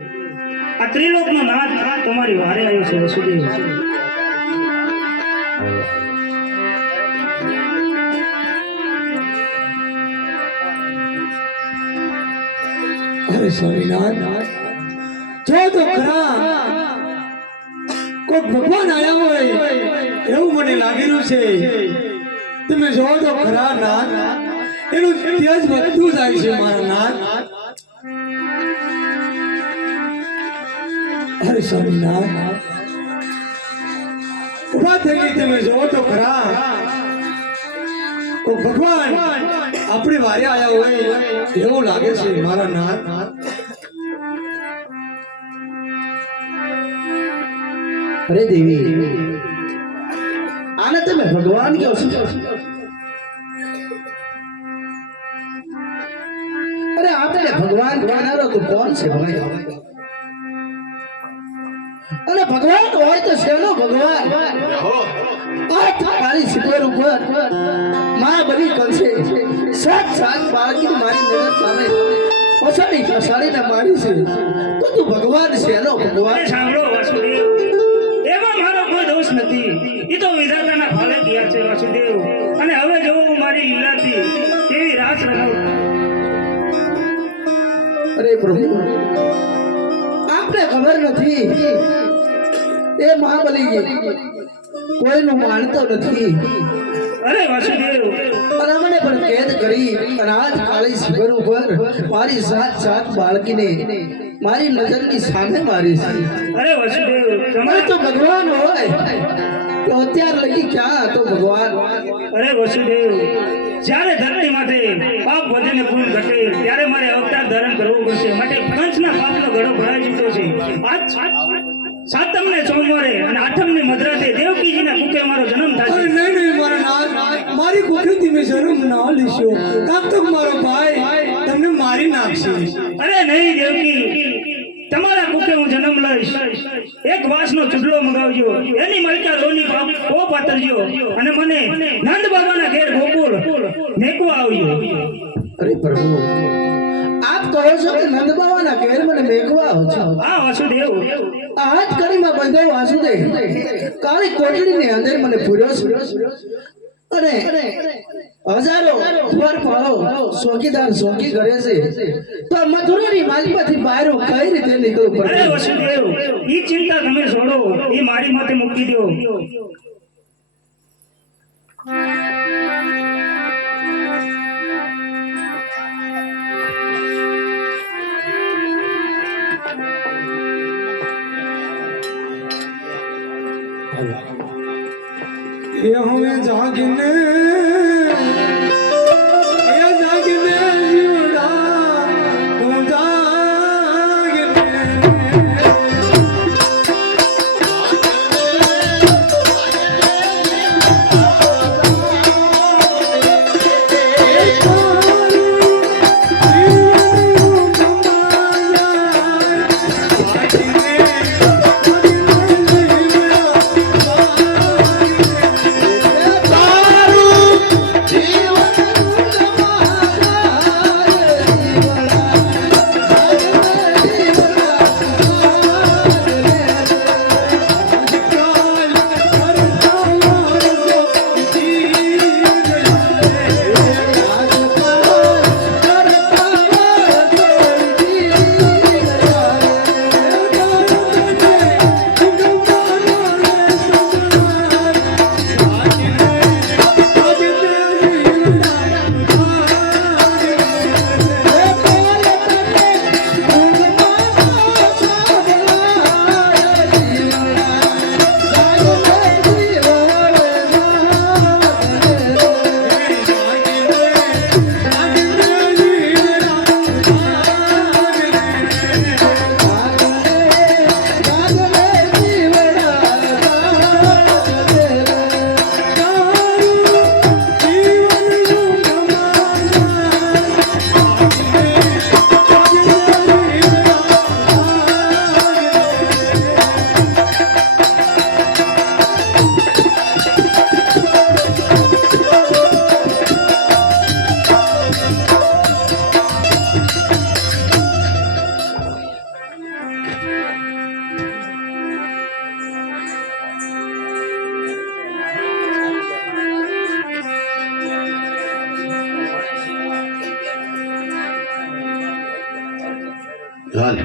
આ ત્રિલોકનો નાથ તમારી વારે આવ્યો છે વસુદેવ. અરે સ્વામિનાથ, જો તો ખરા કોઈ ભગવાન આયા હોય એવું મને લાગી રહ્યું છે. તમે જો તો ખરા નાથ, એનું તેજ વધતું જાય છે મારા નાથ. અરે સ્વામિનાથ, ઉભા થઈને તમે જો તો ખરા કોઈ ભગવાન આપણી વારે આયા હોય એવું લાગે છે મારા નાથ. અરે દેવી, આને તમે ભગવાન કહો છો? અરે આપણે ભગવાન કહેનારો તો કોણ છે ભાઈ? અને ભગવાન હોય તો શેનો ભગવાન? આ મારી શિખર ઉપર માં બની કરશે, સાત સાત બાળકી મારી નજર સામે પછાડી પછાડીને મારી છે, તો તું ભગવાન શેનો ભગવાન? સાંભળો વાસુદેવ, એમાં મારો કોઈ દોષ નથી. એ તો વિધાતાના ફાળે ગયા છે વાસુદેવ. અને હવે જોઉં મારી લીલાથી કેવી રાસ રમો. અરે પ્રભુ, આપને ખબર નથી એ મહાબલી કોઈનું માનતો નથી. અરે વાસુદેવ, અને મને પણ કેદ કરી અને આજ કાળી શિખર ઉપર મારી સાત સાત બાળકીને મારી નજરની સામે મારી છે. અરે વાસુદેવ, મને તમારે તો ભગવાન હોય તો અત્યાર લગી ક્યાં હતો ભગવાન? અરે વસુદેવ, જ્યારે ધરતી માથે પાપ વધે ને પુણ્ય ઘટે ત્યારે મારે અવતાર ધારણ કરવું પડશે. માટે કંચના પાપનો ઘડો ભરાઈ ચૂક્યો છે. આજ સાતમને સોમવારે અને આઠમની મધરાતે દેવકીજીના કુખે મારો જન્મ અરે થશે. નહીં નહીં મારા નાથ, મારી કુખેથી મેં શરમ ના લીશો. કામ તો મારો ભાઈ તમને મારી નાખશે. અરે નહીં દેવકી, તમારા કુખે હું જન્મ લઈશ. એક વાસનો ચૂડલો મગાવજો, એની મલકા લોની કો પાતરજો અને મને નંદ બાબાના ઘેર ગોકુળ મેકવા આવજો. અરે પ્રભુ, આપ કહો છો કે નંદ બાવાના ઘેર મને મેકવા આવો છો? હા વાસુદેવ, આ હાથ કડીમાં બંધો વાસુદેવ કાળી કોટડીની અંદર મને પૂર્યો છે. અને હજારો દ્વારપાળો ચોકીદાર ચોકી કરે છે, તો મથુરાની માલિકમાંથી બહાર કઈ રીતે નીકળવું અરે પડે? વસુદેવ, ઈ ચિંતા તમે છોડો, એ મારી માથે મૂકી દો. એ હવે જાગીને જીવડા તું જાગીને તારું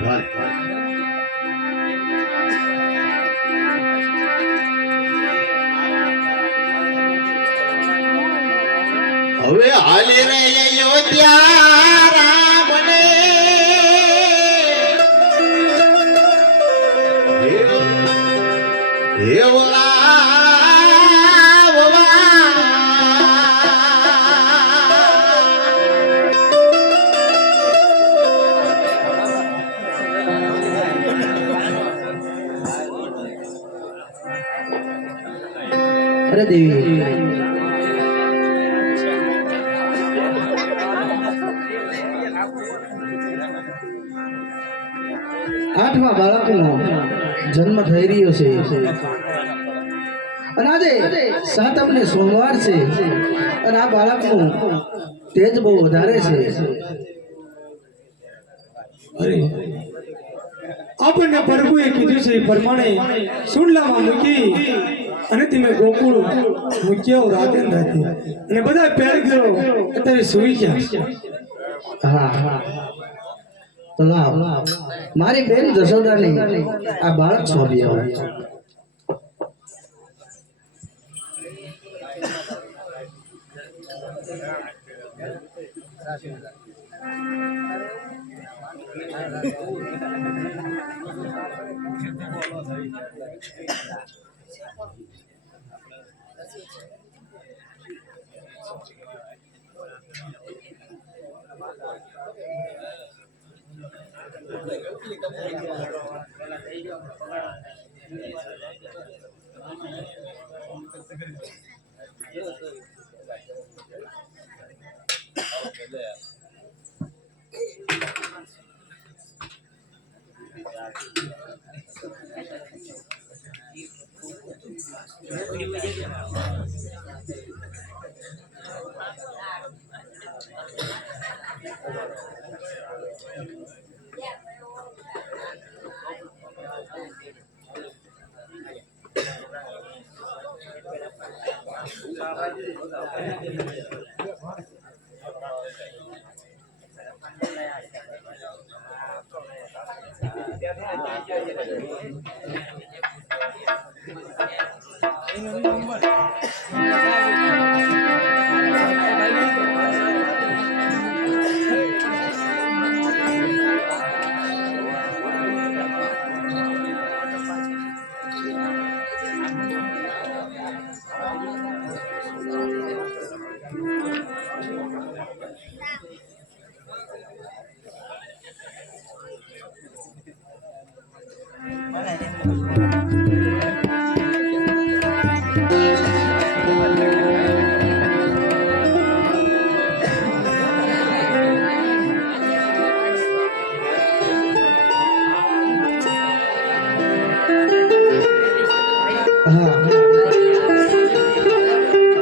હવે હાલે રે અયોધ્યા રામને અરે દેવી આઠમા બાળકનો જન્મ થઈ રહ્યો છે અને આજે સાતમને સોમવાર છે અને આ બાળકનું તેજ બહુ વધારે છે. અરે આપણને પ્રભુએ કીધું છે એ પ્રમાણે સુંડલામાં મૂકી અને તમે ગોકુળ મૂક્યા રાતે રાતે અને બધા પેર ગયો અત્યારે સુઈ ગયા. હા તો લાવ મારી બેન જશોદાની આ બાળક સોંપી આવે.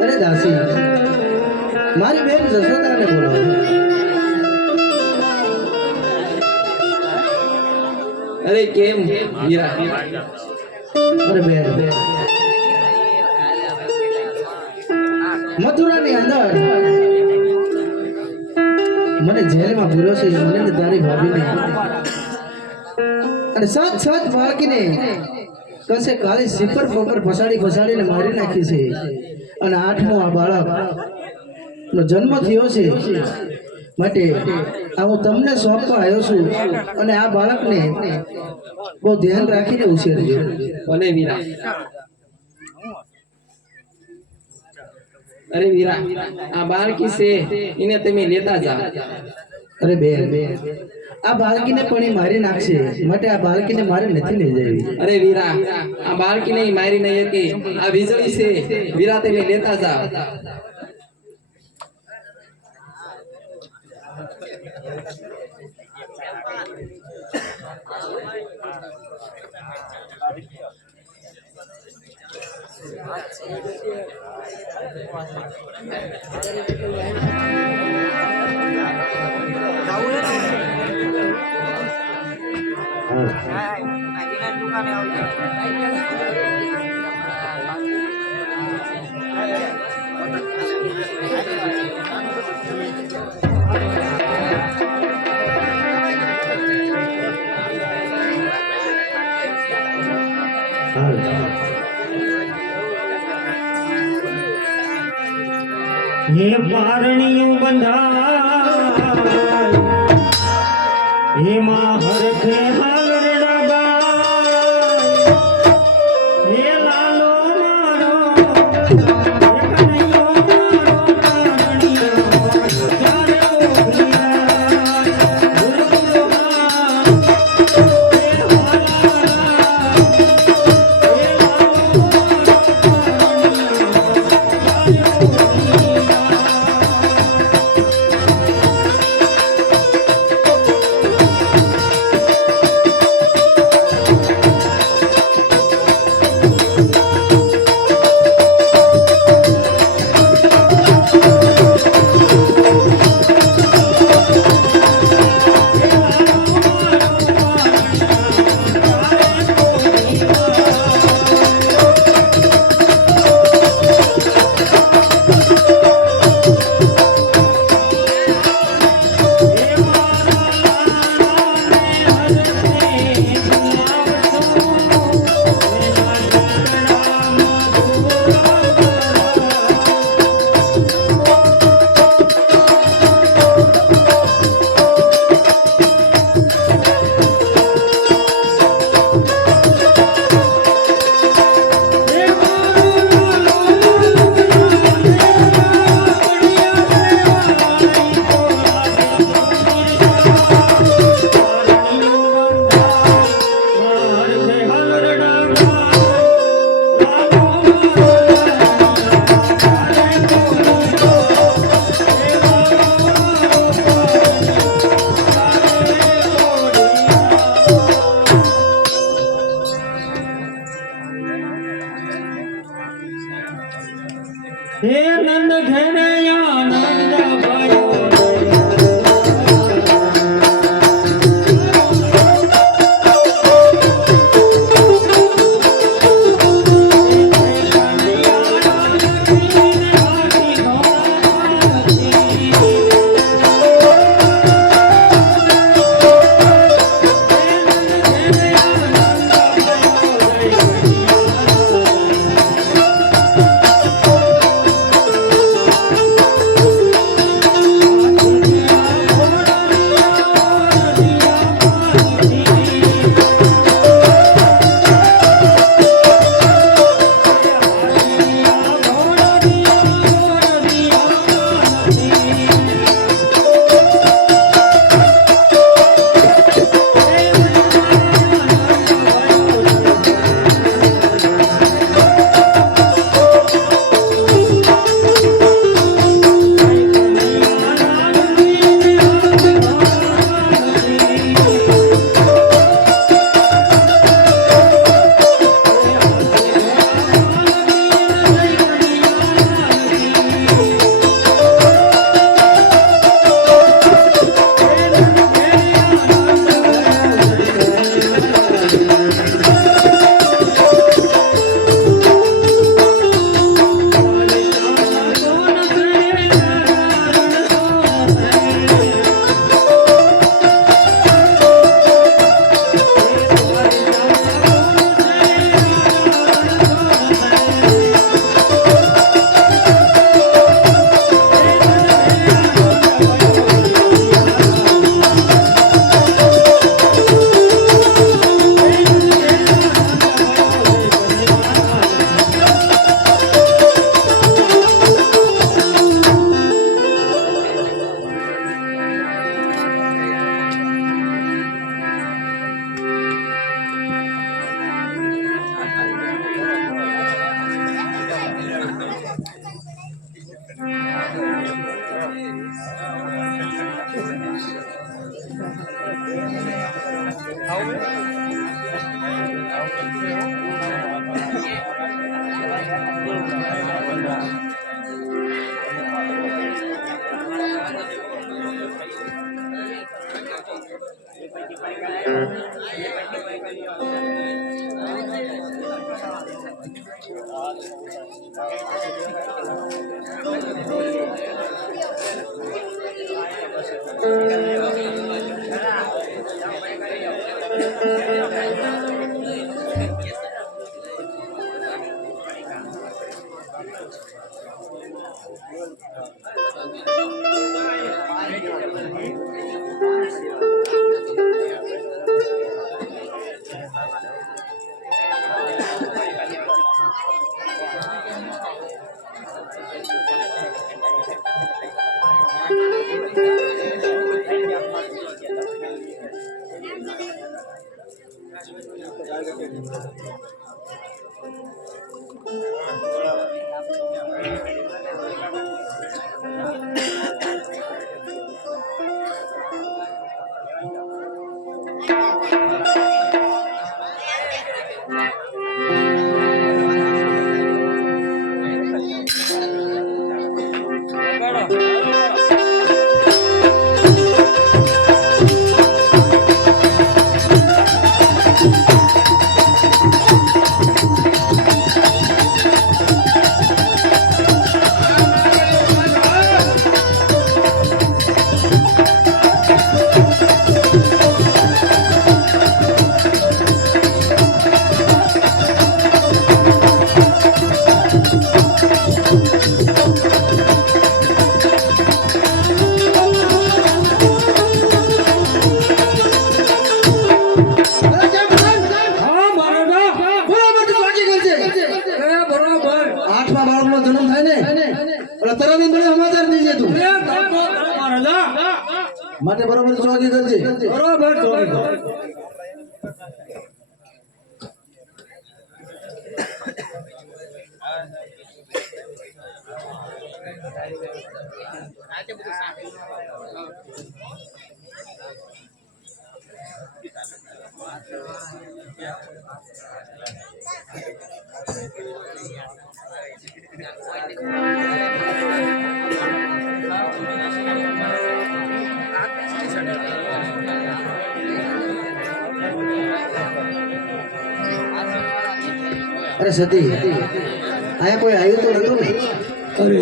અરે દાસી મારી બેન જશોદાને બોલાવો. અરે કેમ વીરા? અરે બેન મથુરાની અંદર મને જેલમાં પૂર્યો છે મને ને તારી ભાભીને અને સાત સાત બાળકીને કસે કાળી સિપર પકર ફસાડીને મારી નાખી છે અને આઠમો આ બાળક નો જન્મ થયો છે માટે આ હું તમને સોંપવા આવ્યો છું અને આ બાળકને બહુ ધ્યાન રાખીને ઉછેરજો. ભલે વીરા. અરે વીરા, આ બાળકી છે એને તમે લેતા જાઓ. અરે બેન આ બાળકીને પણ એ મારી નાખશે માટે આ બાળકીને મારે નથી લઈ જવી. અરે વીરા, આ બાળકીને મારી નહીં કે આ વીજળી છે વીરા, તમે લેતા જાઓ. હે પારણિયું બંધાય એમાં હરખે હાલરડા ગાય હે લાલો મારો હે કનૈયો મારો પારણિયો ત્યારે ઓગળ્યા ગુરુ હા હે હાલારા હે લાલો મારો પારણિયો ત્યારે ઓગળ્યા હે નંદ ઘેરયા નંદ भयो આઠમા બાળકનો જન્મ થાય ને એટલે તરત જ મને સમાચાર દીજે તું માટે બરોબર ચોકી કરજે બરોબર ચોકી. અરે સતી અહીંયા કોઈ આવ્યું તો નતું ને? અરે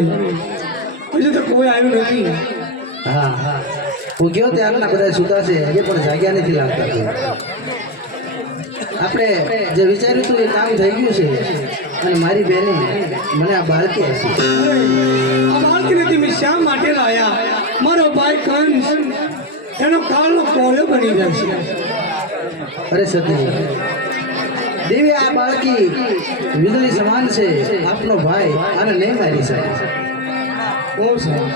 હજુ તો કોઈ આવ્યું નથી. હા હા હું ગયો ત્યારના બધા સુતા છે હજી પણ જાગ્યા નથી લાગતા કોઈ. આપણે જે વિચાર્યું હતું એ કામ થઈ ગયું છે અને મારી બેને મને આ બાળકી આપી. આ બાળકીને તમે શા માટે લાયા? મારો ભાઈ કંસ એનો કાળનો કોળો બની જશે. અરે સતી દેવી આ બાળકી વીજળી સમાન છે. આપનો ભાઈ આને નહીં મારી શકે. બહુ સારું.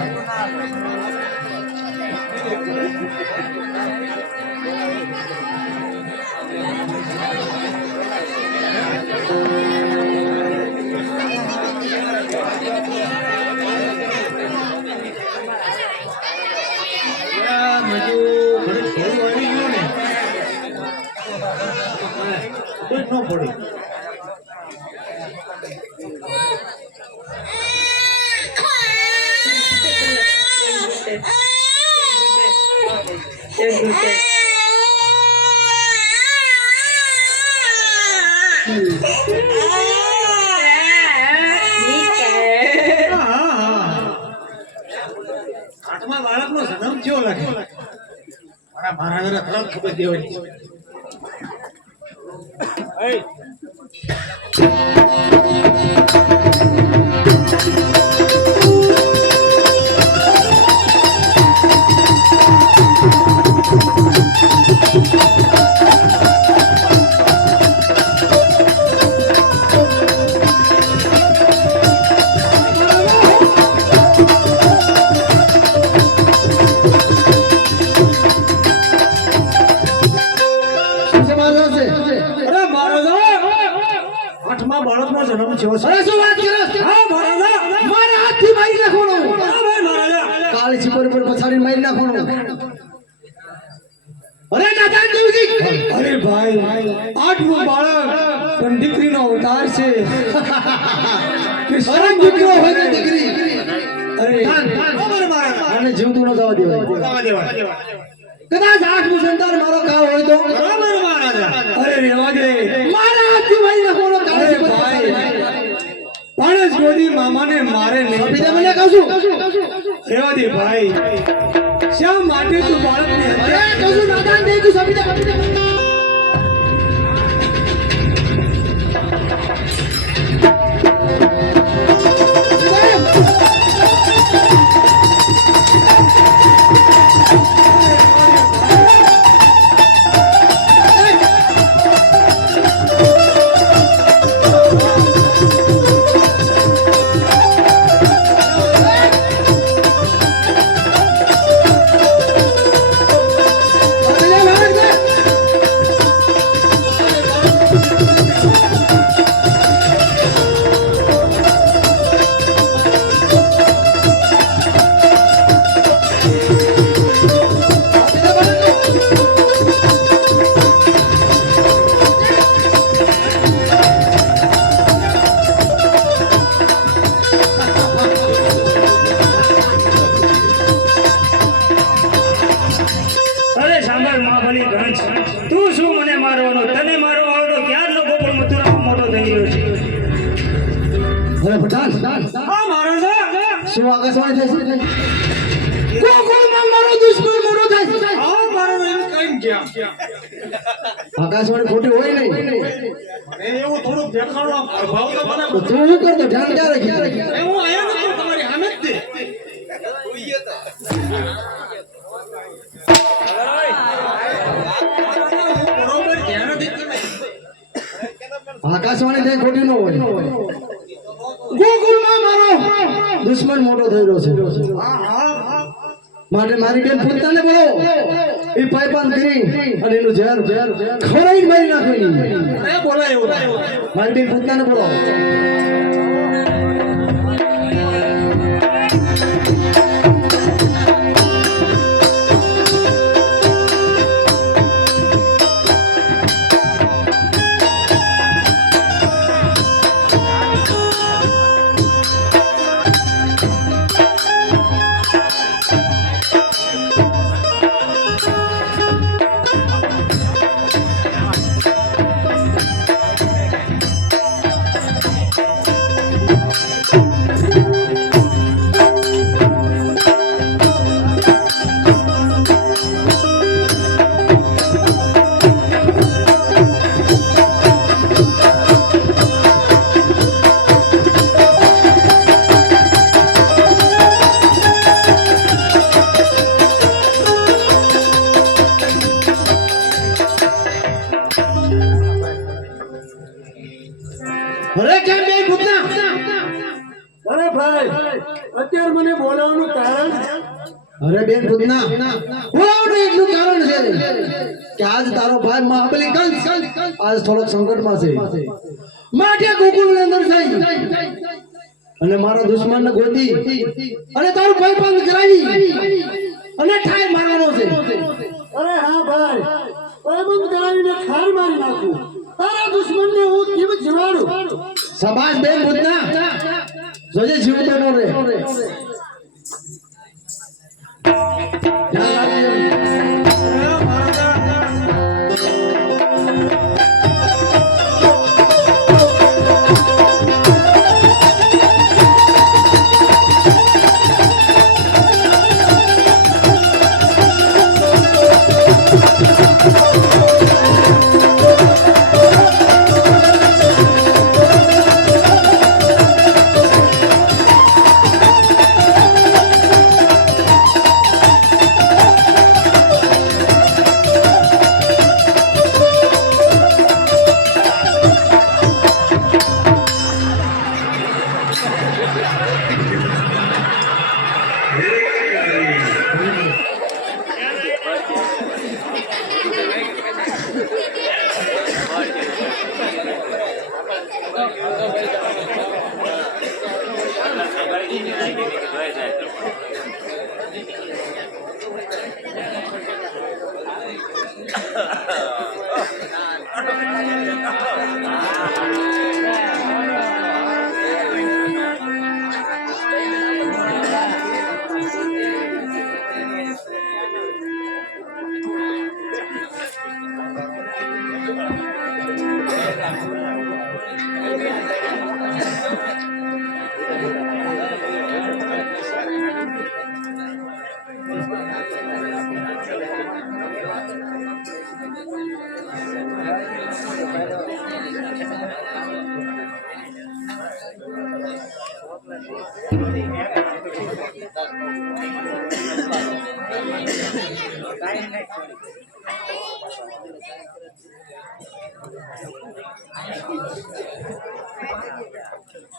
આઠમા બાળકનો જન્મ થયો લાગે. મારા મહારાજાને તરત ખબર દેવાની. આઠમા બાળકનો જન્મ થયો છે. અરે શું વાત કરો? હા મહારાજા. મારા હાથથી મારી નાખવાનો. બરાબર મહારાજા. કાળી છીપર ઉપર પછાડીને મારી નાખવાનો. અરે નાદાન દેવજી! અરે ભાઈ આઠમું બાળક પણ દીકરીનો અવતાર છે. અરે દીકરો હોય ને દીકરી અરે બરાબર મહારાજા. આને જીવતું ન જવા દેવાય. જવા દેવા. કદાચ આઠમું સંતાન મારો કાળ હોય તો બરાબર મહારાજા. અરે રેવા દે. મારા હાથથી મારી નાખવાનો. કાળી અરે છીપર ભાઈ પણ જ ગોદી મામાને મારે નહીં. પીને મને કહું છું. રેવા દે ભાઈ. શા માટે તું બાળકને અરે કહું છું નાદાન દેવ તું સપીને અરે પઠાણ હા મહારાજા શું આકાશવાણી થાય છે ગોકુળમાં મારો દુશ્મન મોટો થાય છે હા મહારાજા એમ કઈ ગયા આકાશવાણી ખોટી હોય નહીં મને એવું થોડુંક દેખાડો પ્રભાવ તો મને તો તું શું કરતો ધ્યાન ક્યાં રાખી એ હું આયા નતો તમારી સામે જ તે બરોબર ધ્યાન દીધું આકાશવાણી થાય ખોટી ન હોય ગોકુળમાં મારો દુશ્મન મોટો થઈ રહ્યો છે માટે મારી બેન પૂતનાને બોલો એ પાયપાન કરી અને એનું ઝેર ખવડાવીને મારી નાખવાની એ બોલાય એવું મારી બેન પૂતનાને બોલો અરે કેમ બે પૂતના અરે ભાઈ અત્યારે મને બોલાવવાનું કારણ અરે બેન પૂતના બોલાવવાનું એટલું કારણ છે કે આજ તારો ભાઈ મહાબલી કંસ આજ થોડોક સંકટમાં છે માટે ગોકુળની અંદર થઈ અને મારા દુશ્મનને ગોતી અને તારું ભાઈ પણ કરાવી અને ઠાય મારવાનો છે અરે હા ભાઈ પ્રબંધ કરાવીને ઠાર મારી નાખું તારા દુશ્મનને હું કેમ જીવાડું સબાસ બેન પૂતના જોજે જીવતો ન રહે ધ્યાન રાખજે.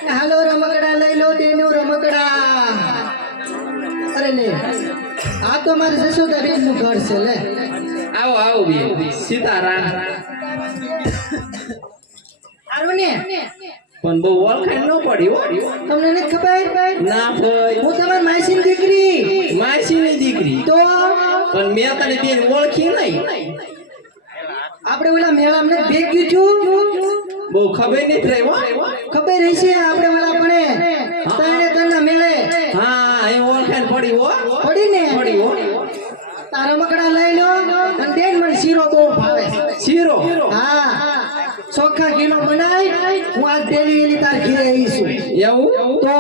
હાલો રમકડા લઈ લો તેનું રમકડા. અરે ને આ તો મારી જશોદા બેન નું ઘર છે લે. આવો આવો બેન સીતારામ. હારું ને પણ બહુ ઓળખાણ ન પડી હો. તમને નથી ખબર? ના ભાઈ હું તમારી માસીની દીકરી. માસીની દીકરી તો પણ મેં તને બેન ઓળખી નહીં. આપણે ઓલા મેળામાં નથી ભેગ્યું છું. બહુ ખબર નથી રહી હો. ખબર હશે આપણે ઓલા પણ તને તને મેળે હા એ ઓળખાણ પડી હો. પડી ને પડી હો. તારા રમકડા લઈ લો અને બેન મને શીરો બહુ ભાવે. શીરો હા ચોખ્ખા ઘીનો બનાય હું આજ ડેલી એલી તાર ઘીરે આવીશું એવું તો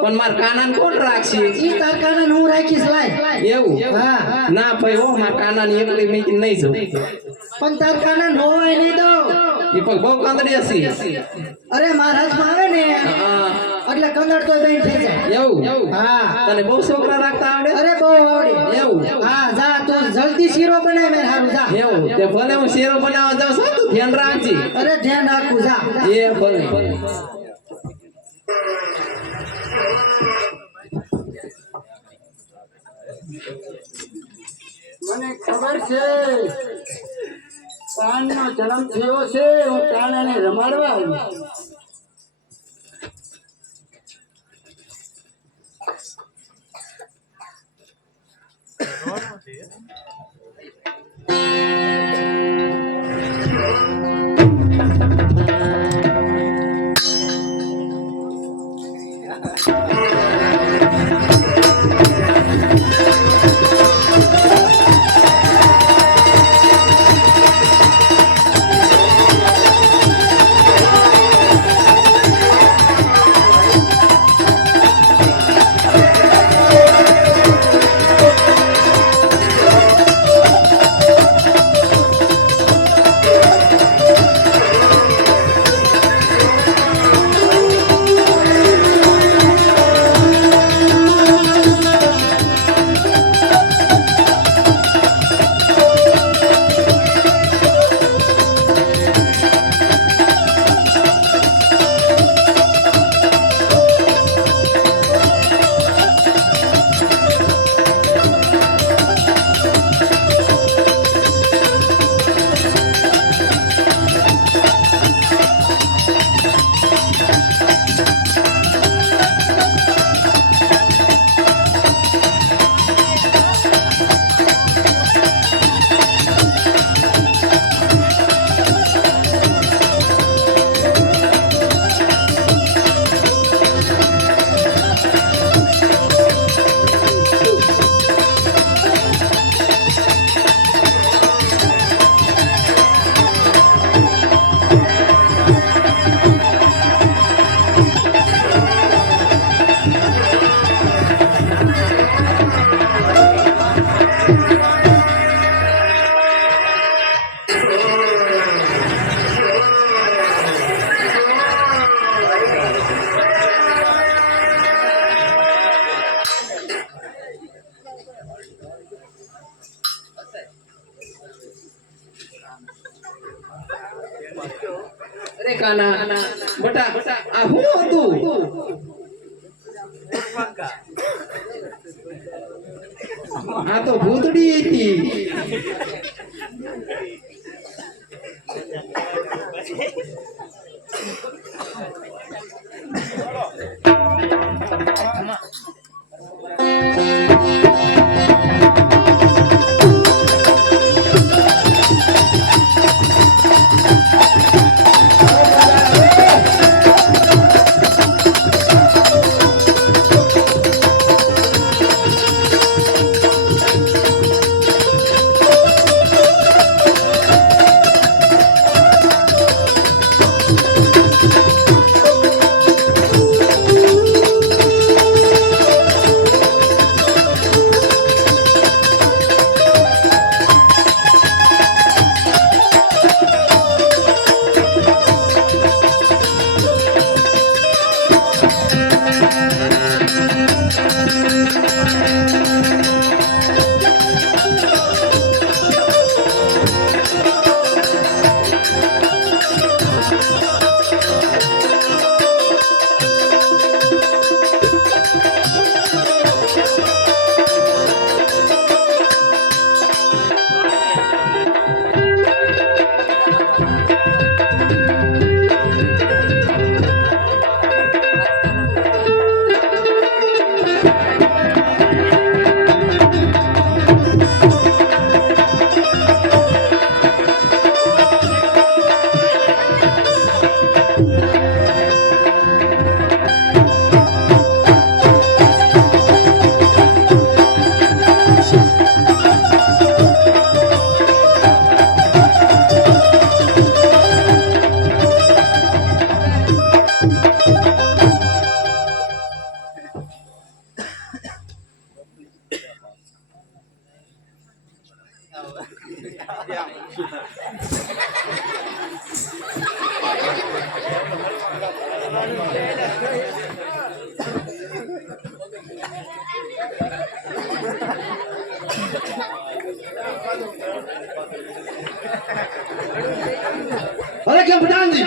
પણ માર કાનાને કોણ રાખશે ઈ તાર કાને હું રાખીશ લાય એવું હા ના ભાઈ હો માર કાનાની એકલી મેકી નહીં જવું પણ તાર કાને નોવાય નહીં દો એ પણ બહુ કાંદડી હશે અરે મહારાજમાં આવે ને હા એટલે કંદડ તો દઈ થઈ જાય એવું હા તને બહુ છોકરા રાખતા આવડે અરે બહુ આવડે એવું હા જા તું જલ્દી શીરો બનાય મેં હારું જા એવું તે ભલે હું શેરો બનાવવા જાઉં છું તું ધ્યાન રાખજે અરે ધ્યાન રાખું જા એ ભલે મને ખબર છે પાનનો જન્મ થયો છે હું કાનાને રમાડવા આવી અરે કાના બટા આ હું હતું આ તો ભૂતડી હતી અરે કેમ પ્રધાનજી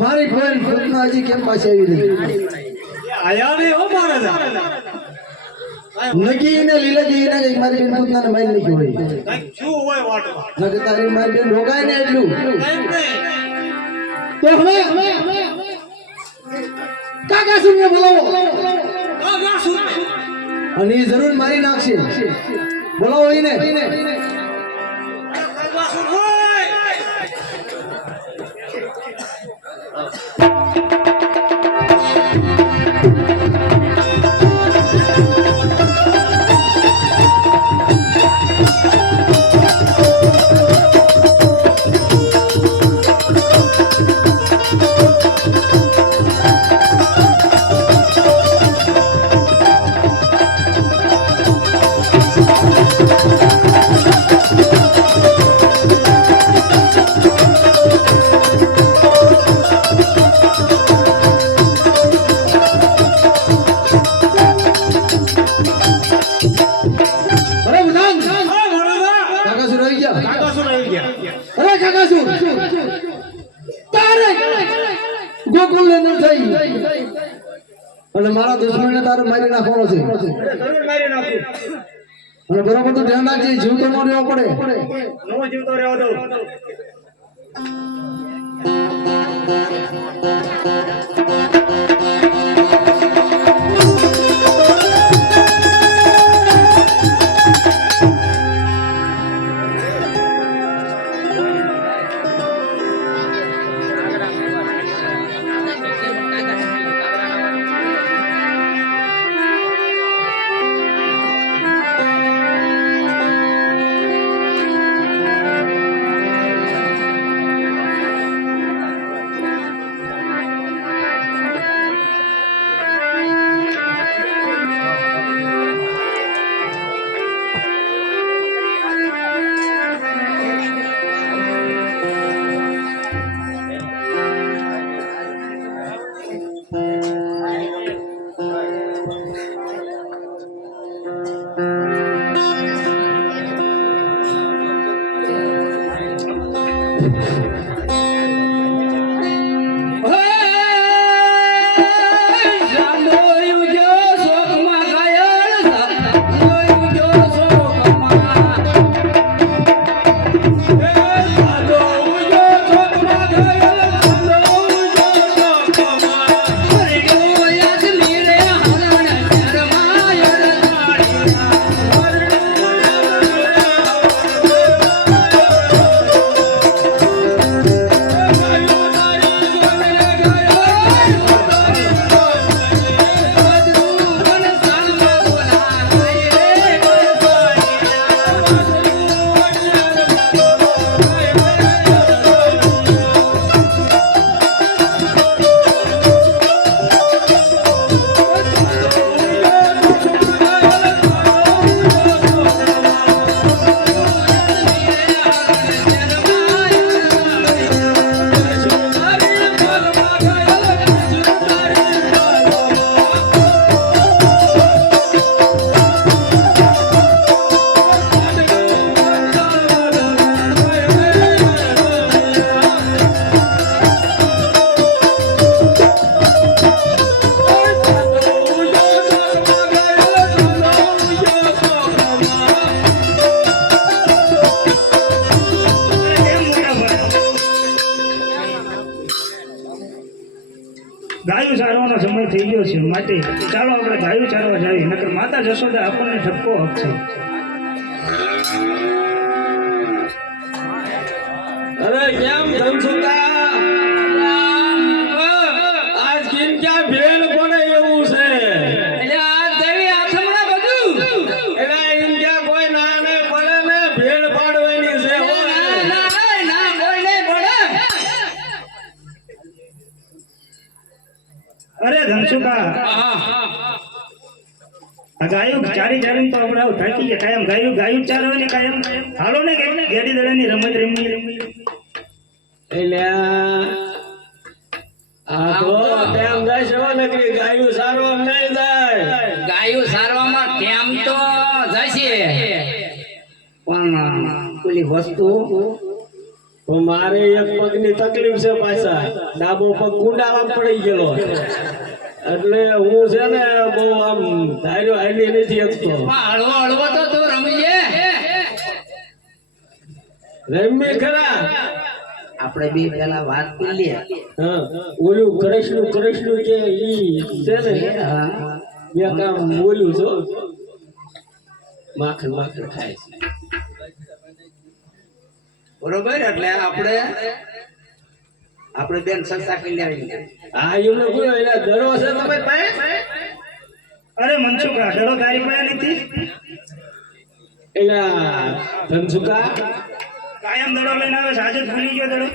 મારી બેન પૂતના હજી કેમ પાછી આવી રહી આયા ને ઓ મહારાજા નગી ને લીલાજી ને કઈ મારી બેન પૂતના ને મારી નહીં હોય કઈ શું હોય વાટમાં નકે તારી મારી બેન રોગાય ને એટલું તો હવે કાકા સુને બોલાવો અને એ જરૂર મારી નાખશે બોલાવો એને ગોકુળ ને અંદર થઈ અને મારા દુશ્મનને તારે મારી નાખવાનો છે જરૂર મારી નાખું. અને બરોબર તો ધ્યાન રાખજે જીવ તો ન રહેવો પડે નો જીવતો રહેવા દઉં. ગાયું ચારવાનો સમય થઈ ગયો છે માટે ચાલો આપણે ગાયું ચારવા જઈએ નકર માતા જશોદા આપણને ઠપકો આપશે. અરે કેમ ધનસુતા આજ કેમ ક્યાં ભેળ પડે એવું છે એટલે આ દેવી આથમણા બધું એટલે એમ ક્યાં કોઈ ના ને પડે ને ભેળ પાડવાની છે ના કોઈ નહીં પડે. અરે ધનસુકા આ ગાયું ચારી ચારીને તો આપણે આવું થાકી ગયા કાયમ ગાયું ચારવાની કાયમ હાલો ને કેમ ગેડી દડાની રમત રમી એટલે આ તો તેમ જાય છે નકરી ગાયું સારવા નહીં જાય ગાયું સારવામાં કેમ તો જશે પણ પેલી વસ્તુ તો મારે એક પગની તકલીફ છે પાછા ડાબો પગ કુંડામાં પડી ગયેલો એટલે હું છે ને બહુ આમ ધાર્યો હાલી નથી શકતો હળવો હળવો તો તું રમીએ રમી ખરા આપણે બે પેલા વાત કરી લે હા ઓલું કૃષ્ણ કે ઈ છે ને હા. બે કામ બોલ્યું છો માખણ ખાય છે બરોબર એટલે આપણે બેન સસ્તા કરી લેવી હા એમને બોલો એટલે દડો છે તમારી પાસે અરે મનસુખા ડરો તારી પાસે નથી એટલે ધનસુકા કાયમ દડો લઈને આવે છે, આજે જ ભૂલી ગયો દડો.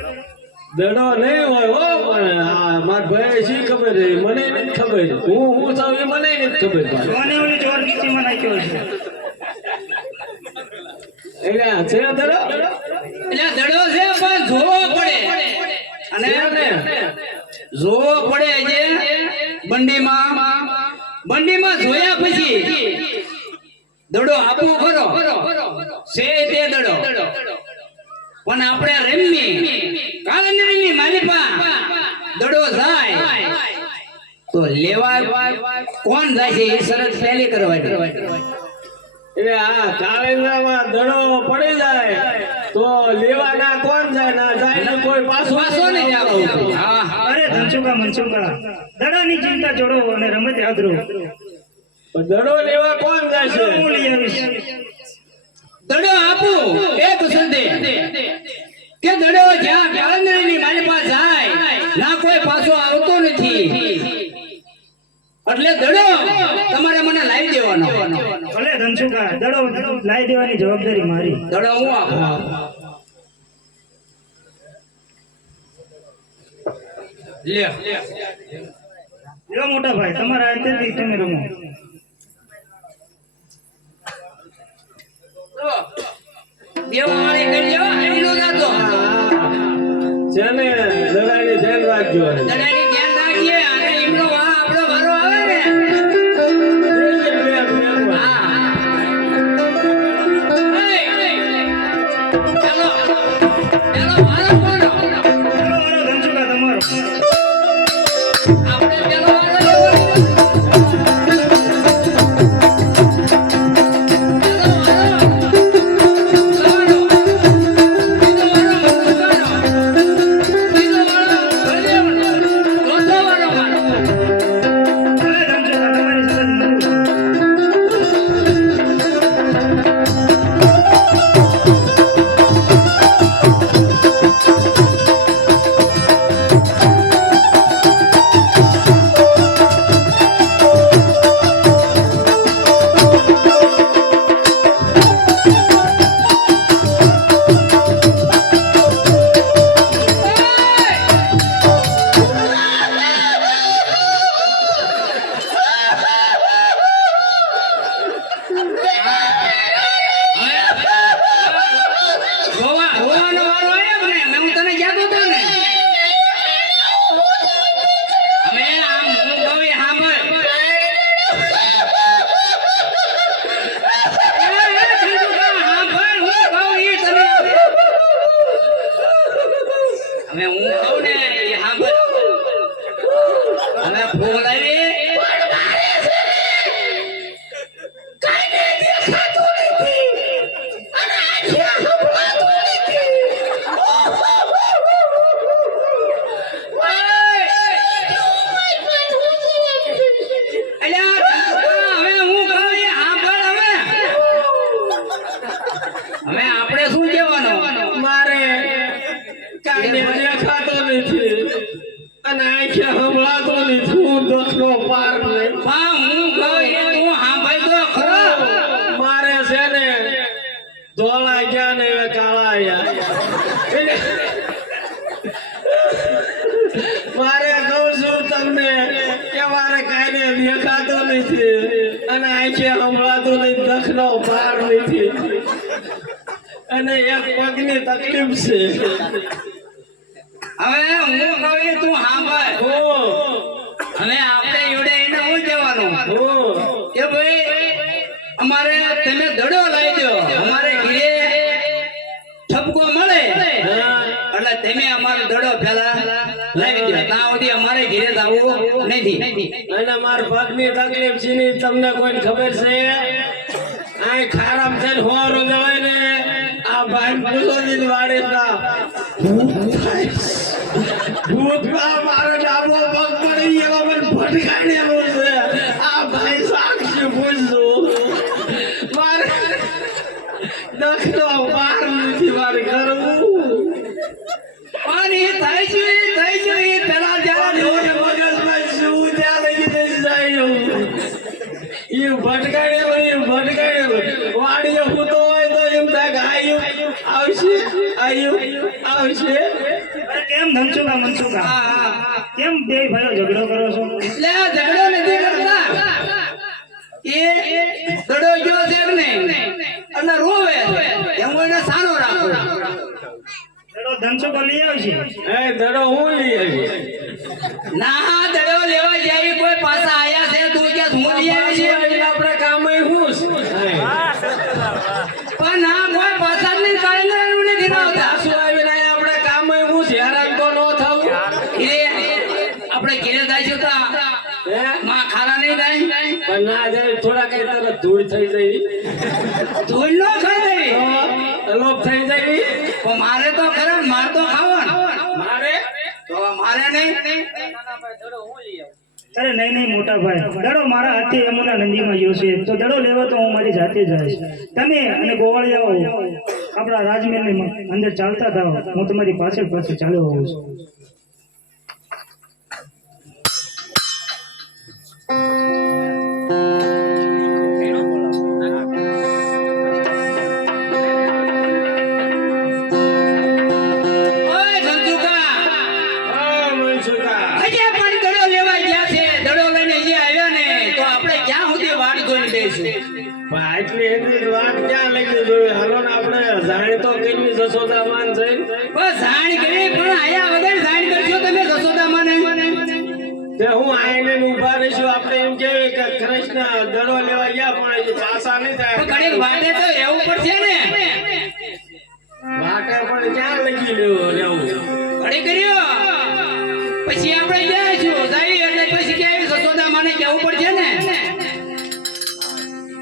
દડો નહીં હોય હો પણ આ મારા ભાઈ શી ખબર છે મને નથી ખબર હું થાવ એ મને નથી ખબર જોને ઓલી ચોર ગીચીમાં નાખ્યો છે. એટલે છે દડો એટલે દડો છે પણ જોવો પડે અને જોવો પડે છે બંડીમાં જોયા પછી દડો આપવો ખરો છે તે દડો પણ આપણે રમી કાલની માલિપા દડો જાય તો લેવા કોણ જાય છે એ શરત પહેલી કરવાની એટલે આ કાળેંગામાં દડો પડી જાય તો લેવાના કોણ જાય ના જાય ને કોઈ પાછો નહીં જવાનું. હા અરે ધનસુખા મનસુખા દડાની ચિંતા છોડો અને રમત યાદ રહો. દડો લેવા કોણ જાય છે હું લઈ આવીશ. દડો આપું એક સંદે કે દડો જ્યાં કાળંદરીની માલિપા જાય ના કોઈ પાછો આવતો નથી એટલે દડો તમારે મને લાવી દેવાનો ભલે ધનસુખા દડો લાવી દેવાની જવાબદારી મારી. દડો હું આપું લે લો મોટા ભાઈ તમારા અંતરથી તમે રમો. દેવાવાળી કરજો આઈનો જાતો છે ને દડાની ધ્યાન રાખજો દડાની ધ્યાન રાખીએ અને એમનો વાહ આપણો વારો આવે ને હા ચાલો ચાલો વારો કોનો ચાલો ધનસુખા તમારો. આપણે ચાલો વારો લેવાનો ભલે ધનસુખા તમારી સાથે મળું. હોવાનો વારો આવ્યો ને હું તને કહેતો હતો ને અમે આમ હું કહું એ સાંભળ હવે હું કહું ને એ સાંભળ હવે ફૂલ આવી આપણે શું કહેવાનું મારે કાંઈ દેખાતો નથી અને આંખે સંભળાતો નથી હું દસનો પાર નહીં હા હું કહું એ તું સાંભળ તો ખરો મારે છે ને ધોળા ગયા ને હવે કાળા આયા મારે કહું છું તમને કે મારે કાંઈ દેખાતો નથી અને આંખે સંભળાતો નથી દસનો પાર નથી અને એક પગની તકલીફ છે હવે હું કહું એ તું સાંભળ હવે આપણે એવડે એને શું કહેવાનું કે ભાઈ અમારે તમે દડો લાવી દો અમારે ઘરે તમે અમારો દડો પેલા લાવી દો ત્યાં સુધી અમારે ઘરે જવું નથી અને માર પગની તકલીફ છે ની તમને કોઈ ખબર છે આ ખારામ થઈને હોરો જવાય ને આ ભાઈ પૂછો દીન વાડે તા ભૂત મારો ડાબો પગ પડી ગયો મને ભટકાડેલો છે આ ભાઈ સાક્ષી પૂછજો મારે દખનો પાર નથી મારે કરવું પણ એ થઈ ગયું એ પેલા જરા લોટ મગજમાં શું ત્યાં લઈ જઈ જાય એ ભટકાડેલો વાડીએ ફૂતો હોય તો એમ થાય કે આવશે અરે કેમ ધનસુખા મનસુખા કેમ બે ભાઈઓ ઝઘડો કરો છો એટલે આ ઝઘડો નથી કરતા એ દડો ગયો છે ને એટલે રોવે એમ એને સાનો રાખો ચલો ધનસુખો લઈ આવશે એ દડો હું લઈ આવી ના દડો લેવા જાય કોઈ પાછા આયા છે તું કે હું લઈ આવી છે આપણે કામ હું પણ ના કોઈ પાછા નહીં કાળેંગરાનું નથી આવતા શું આવીને આપણે કામ હું છે હેરાન તો ન થવું એ આપણે ઘરે જાય તો હે માં ખારા નહીં જાય પણ ના જાય થોડા કઈ તરત ધૂળ થઈ જાય ધૂળ નો ખાઈ લોપ થઈ જાય પણ મારે તો ખરા માર તો ખાવાનું મારે તો મારે નહીં અરે નહીં મોટા ભાઈ દડો મારા હાથે યમુના નદીમાં ગયો છે તો દડો લેવા તો હું મારી જાતે જઈશ તમે અને ગોવાળિયાઓ આપણા રાજમહેલની અંદર ચાલતા થાવ હું તમારી પાછળ ચાલ્યો આવું છું ઓય ધનસુખા મનસુખા હજી પણ દડો લેવા ગયા છે દડો લઈને જે આવ્યા ને તો આપણે ક્યાં સુધી વાટ જોઈને બેસું આટલી એટલી વાત ક્યાં લઈ જોઈ હાલો ને આપણે જાણી તો કેવી જશોદા માન છે બસ જાણ કરી પણ આયા વગર જાણ કરશો તમે જશોદા મને તે હું આઈને ઊભા રહીશું આપણે એમ કહેવાય કે કૃષ્ણ દડો લેવા ગયા પણ હજી પાછા નહીં થાય ઘડીક વાટે તો રહેવું પડશે ને વાટે પણ ક્યાં લગી લેવું ઘડી કર્યો પછી આપણે જઈશું જઈ એટલે પછી ક્યાંય જશોદા મને કહેવું પડશે ને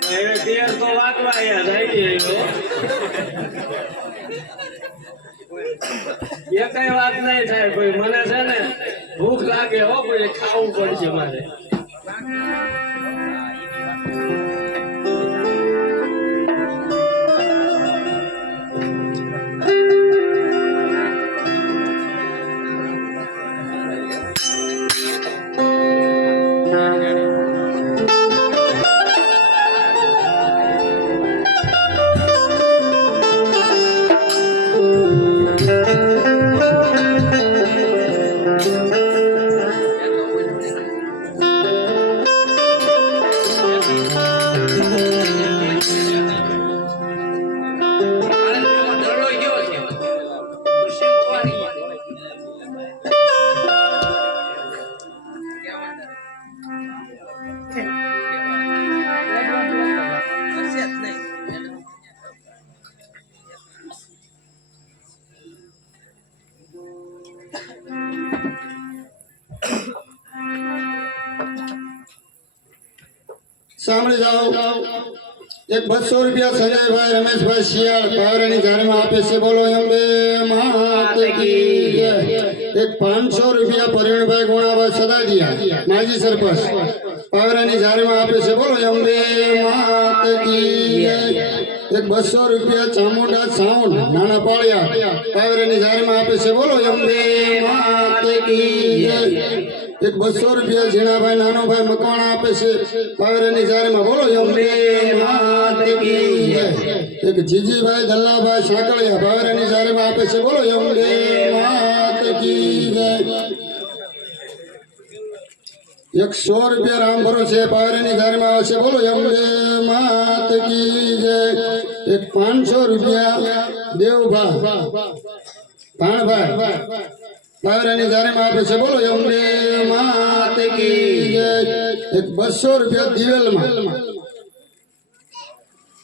હવે દેર તો વાટવા આયા જાય એ કઈ વાત નહીં થાય કોઈ મને છે ને ભૂખ લાગે હો કોઈ ખાવું પડશે મારે દડો ગયો છે સાંભળી જાઓ એક 200 રૂપિયા સંજયભાઈ રમેશભાઈ શિયાળ પાવરાની જારીમાં આપે છે બોલો અંબે માત કી જય એક 500 રૂપિયા પરિણભાઈ ગુણાભાઈ સદાજીયા માજી સરપંચ પાવરાની જારીમાં આપે છે બોલો અંબે માત કી જય એક 200 રૂપિયા ચામુંડા સાઉન્ડ નાના પાળિયા પાવરાની જારીમાં આપે છે બોલો અંબે માત કી જય એક 200 રૂપિયા ઝીણાભાઈ નાનોભાઈ મકવાણા આપે છે પાવરાની જારીમાં બોલો અંબે માત કી જય એક જીજીભાઈ દલ્લાભાઈ સાંકળિયા પાવરાની જારીમાં આપે છે બોલો અંબે માત કી જય એક 100 રૂપિયા રામ ભરોસે પાવરાની જારીમાં આવે છે બોલો અંબે માત કી જય એક 500 રૂપિયા દેવભા ભાણભાઈ પાવરાની જારીમાં આપે છે બોલો અંબે માત કી જય એક 200 રૂપિયા દિવેલમાં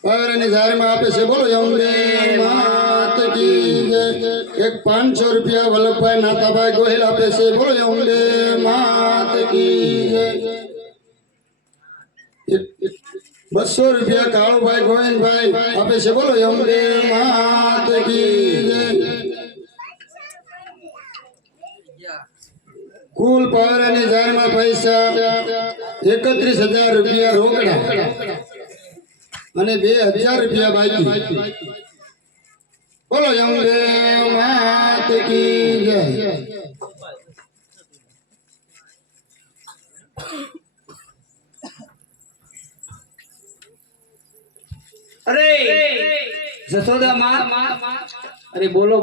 પાવરાની જારીમાં આપે છે બોલો અંબે માત मात की जय। एक 500 रुपया वल्लभभाई नाथाभाई गोहिल आपे से बोलो अम्बे मात की जय। 200 रुपया काळूभाई गोविंदभाई आपे से बोलो अम्बे मात की जय। कुल पावरानी जान में पैसा 31,000 रुपया रोकड़ा અને 2,000 रुपया बाकी बोलो अम्बे मात की जय। અરે જશોદા માં અરે બોલો